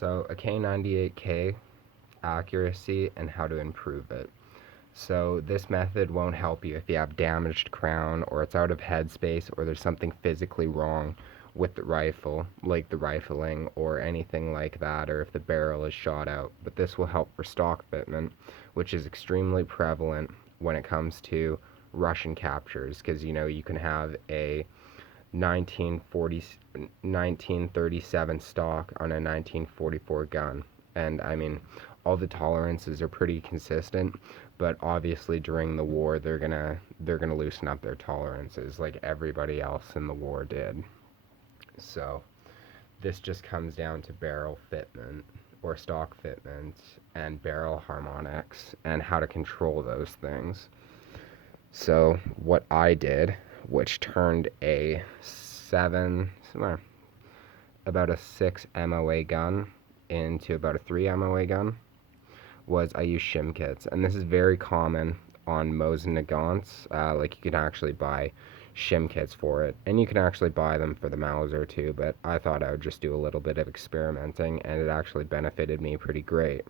So a K98k accuracy and how to improve it. So this method won't help you if you have damaged crown or it's out of headspace or there's something physically wrong with the rifle, like the rifling or anything like that, or if the barrel is shot out. But this will help for stock fitment, which is extremely prevalent when it comes to Russian captures, because you can have a 1937 stock on a 1944 gun, and I mean all the tolerances are pretty consistent, but obviously during the war they're gonna loosen up their tolerances like everybody else in the war did. So this just comes down to barrel fitment or stock fitment and barrel harmonics and how to control those things. So what I did, which turned a about a 6 MOA gun into about a 3 MOA gun, was I used shim kits. And this is very common on Mosin Nagants. Like, you can actually buy shim kits for it, and you can actually buy them for the Mauser too, but I thought I would just do a little bit of experimenting, and it actually benefited me pretty great.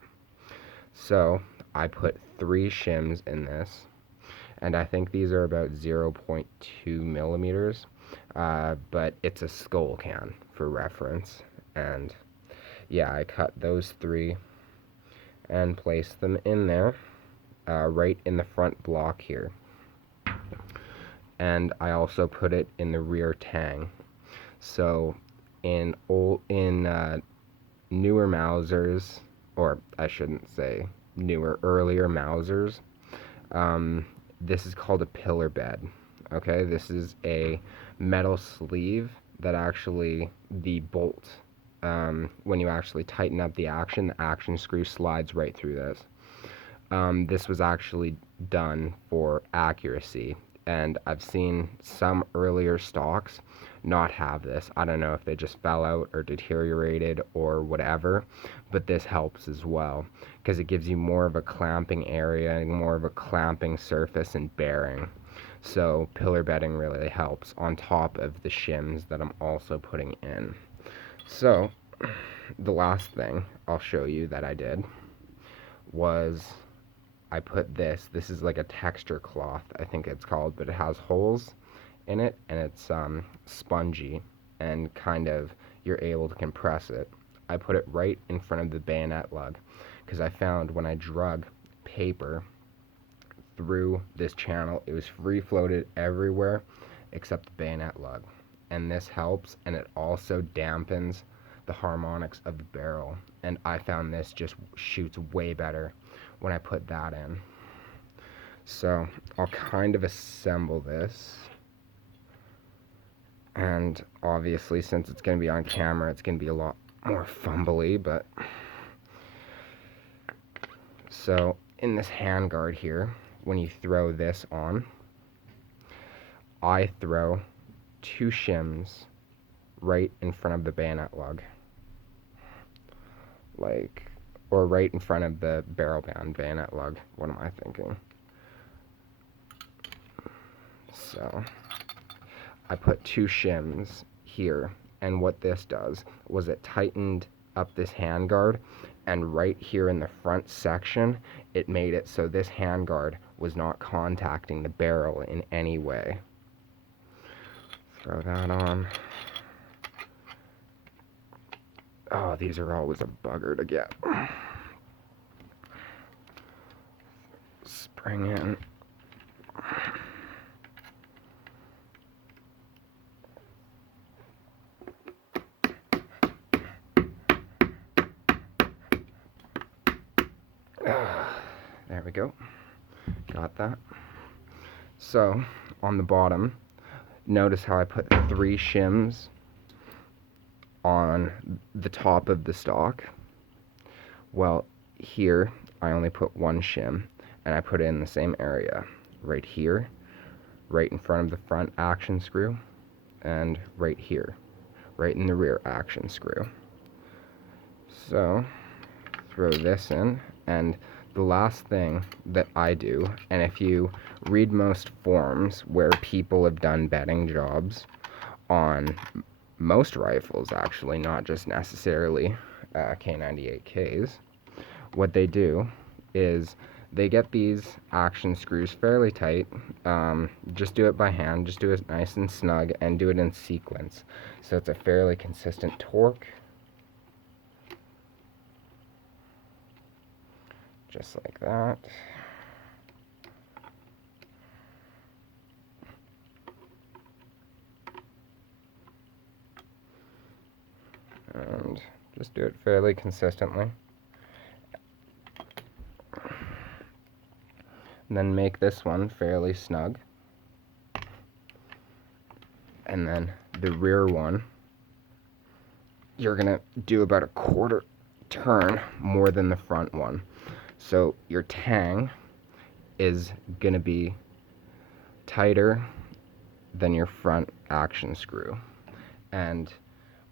So I put 3 shims in this, and I think these are about 0.2 millimeters, but it's a skull can for reference. And yeah, I cut those 3 and placed them in there, right in the front block here. And I also put it in the rear tang. So in newer Mausers, or I shouldn't say newer, earlier Mausers, this is called a pillar bed. Okay, this is a metal sleeve that actually, the bolt, when you actually tighten up the action screw slides right through this. This was actually done for accuracy, and I've seen some earlier stocks not have this. I don't know if they just fell out or deteriorated or whatever, but this helps as well because it gives you more of a clamping area and more of a clamping surface and bearing. So pillar bedding really helps on top of the shims that I'm also putting in. So the last thing I'll show you that I did was I put this is like a texture cloth, I think it's called, but it has holes in it, and it's spongy, and kind of you're able to compress it. I put it right in front of the bayonet lug because I found when I drug paper through this channel, it was free floated everywhere except the bayonet lug, and this helps, and it also dampens the harmonics of the barrel, and I found this just shoots way better when I put that in. So I'll kind of assemble this, and obviously since it's going to be on camera, it's going to be a lot more fumbly, but so in this handguard here, when you throw this on, I throw 2 shims right in front of the bayonet lug, like, or right in front of the barrel band bayonet lug. What am I thinking? So I put 2 shims here, and what this does was it tightened up this handguard, and right here in the front section it made it so this handguard was not contacting the barrel in any way. Throw that on. Oh, these are always a bugger to get. Spring in. There we go. Got that. So on the bottom, notice how I put 3 shims on the top of the stock. Well, here I only put 1 shim, and I put it in the same area, right here, right in front of the front action screw, and right here, right in the rear action screw. So throw this in, and the last thing that I do, and if you read most forums where people have done bedding jobs on most rifles, actually, not just necessarily K98Ks, what they do is they get these action screws fairly tight. Just do it by hand, just do it nice and snug, and do it in sequence. So it's a fairly consistent torque. Just like that. And just do it fairly consistently. And then make this one fairly snug. And then the rear one, you're gonna do about a quarter turn more than the front one. So your tang is gonna be tighter than your front action screw. And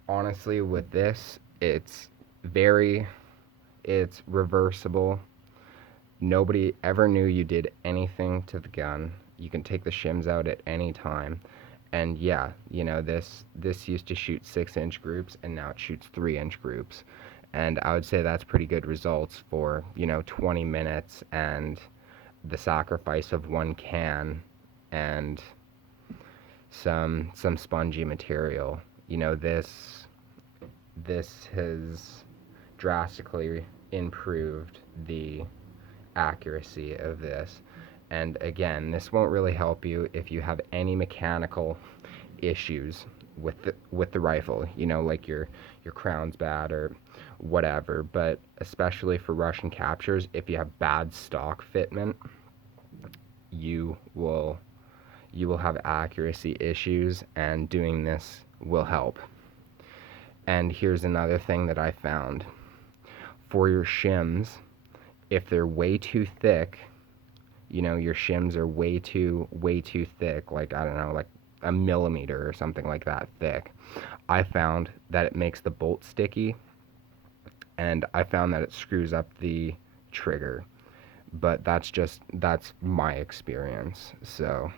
honestly, with this, it's reversible. Nobody ever knew you did anything to the gun. You can take the shims out at any time. And yeah, you know, this used to shoot 6-inch groups, and now it shoots 3-inch groups. And I would say that's pretty good results for, you know, 20 minutes and the sacrifice of one can and some spongy material. You know, this has drastically improved the accuracy of this. And again, this won't really help you if you have any mechanical issues with the rifle, you know, like your crown's bad or whatever. But especially for Russian captures, if you have bad stock fitment, you will have accuracy issues, and doing this will help. And here's another thing that I found. For your shims, if they're way too thick, you know, your shims are way too thick, like, I don't know, like a millimeter or something like that thick, I found that it makes the bolt sticky, and I found that it screws up the trigger. But that's my experience. So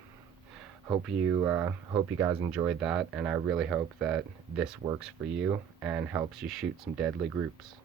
hope you guys enjoyed that, and I really hope that this works for you and helps you shoot some deadly groups.